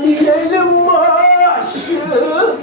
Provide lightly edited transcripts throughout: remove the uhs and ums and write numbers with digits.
Diyelim aşkının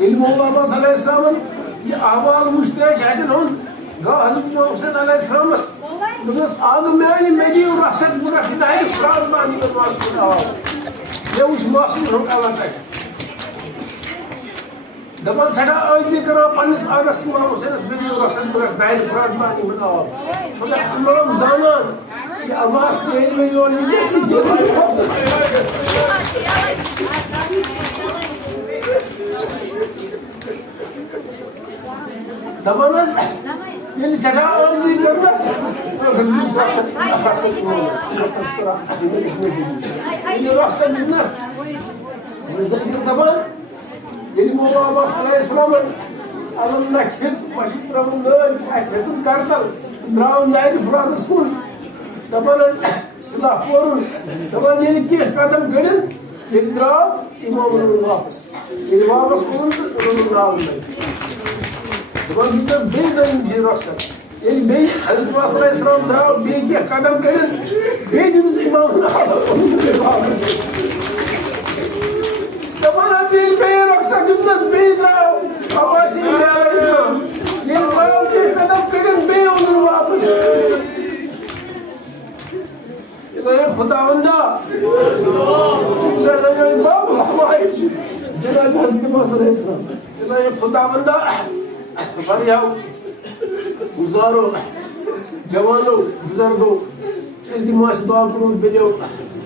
İlmullah'ın aleyhisselamın aval müşterek edin Gâhlık Muhammed aleyhisselamız Biz ağlamaya mediyor rahset bırakıdaydı Kur'an'dan yıkıp vasfına Yavuz mahsul hok alatak Dapan sada ağzı kara panis ağrısı Muhammed mediyor rahset bırakıdaydı Kur'an'dan yıkıp vasfına Fakat Allah'ım zaman Amas mediyor yıkıp Tamamız, yani sana arzu ediyoruz. Hızlı vasıf, nefes etmiyor. Yani rastla bilmez. Bizde bir zaman, yani Mola Abbas Aleyhisselam'ın alınına kez, başık tarafında kezin kartal, tarafındaydı Fransız kul. Tamamız, silah korun. Tamam yani ki kadın gelin, yani taraf İmam-ı Hafız. Yani Abbas kulun, onun tarafındaydı. دپان دیُت بیٚیہِ دوٚیِم چیٖز رۄخصت ییٚلہِ بیٚیہِ حضرت علیہ السلام درٛاو بیٚیہِ کینٛہہ قدم کٔڑِتھ بیٚیہِ دِژ اِمامن دپان حظ ییٚلہِ بیٚیہِ رۄخصت دیُتنس بیٚیہِ درٛاو عباسی علیہ السلام ییٚلہِ درٛاو کینٛہہ قدم کٔڑِتھ بیٚیہِ اوٚنُن واپس خداوندا باب الحوائج جناب حضرت علیہ السلام خداوندا واریاہو گُزارو جوانو بُزرگو ییٚلہِ تِمو اَسہِ دعا کوٚرمُت بیٚنیو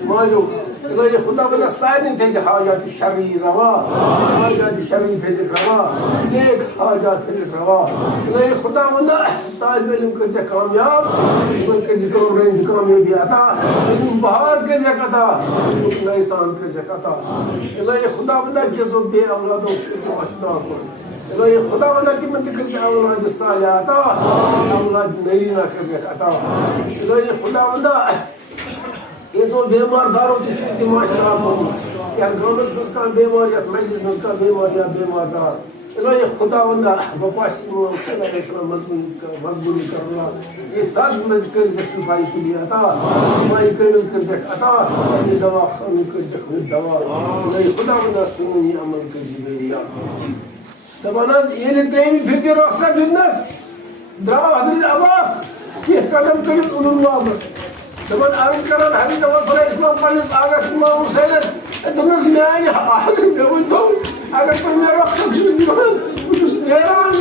ماجو خداوندا سارنٕے تھٲیزِ حاجات شرعی روا حاجات شرعی تھٲیزِکھ روا نیک حاجات تھٲیزِکھ روا خداوندا طالبہِ علم کٔرزٮ۪کھ کامیاب یِمن کٔرزِ رٔنٛزۍ کامیٲبی عطا یِم بہار کٔرزٮ۪کھ عطا یِمُک نَیہِ سان کٔرزٮ۪کھ عطا خداوندا کیٚنٛژھو بے اولادو تِمو اَسہِ دعا کوٚر خداوندا تِمن تہِ کٔرزِ اولاد صالحہ عطا اولاد نریٖنا کٔرزٮ۪کھ عطا خداوندا کینٛژھو بیمار دارو تہِ چھُ تِمو اَسہِ دعا کوٚرمُت یتھ گامس منٛز کانٛہہ بیمار یتھ محلس منٛز کانٛہہ بیمار یا بیمار دار خداوندا بپاسہِ یِمو علیہ السلام مضبوٗطی کرنا ییٚتہِ ژَس منٛز کٔرزٮ۪کھ شِفایہِ کُلی عطا شِفایہِ کٲمِل کٔرزٮ۪کھ عطا پننہِ دوا خانہٕ کٔرزٮ۪کھ وۄنۍ دوا خداوندا سٲنۍ یہِ عمل کٔرزِ بیٚیہِ یاد دپان حظ ییٚلہِ ترٛیٚیمہِ پھِرِ تہِ رۄخصت دیُتنس درٛاو حضرت عباس کینٛہہ قدم کٔڑِتھ اوٚنُن واپس دپان عرض کران حضرت عباس علیہ السلام پننِس آغاز امام حُسینس دوٚپنس میانہِ مےٚ ؤنۍتو اگر تُہۍ مےٚ رۄخصت چھِو دِوان بہٕ چھُس نیران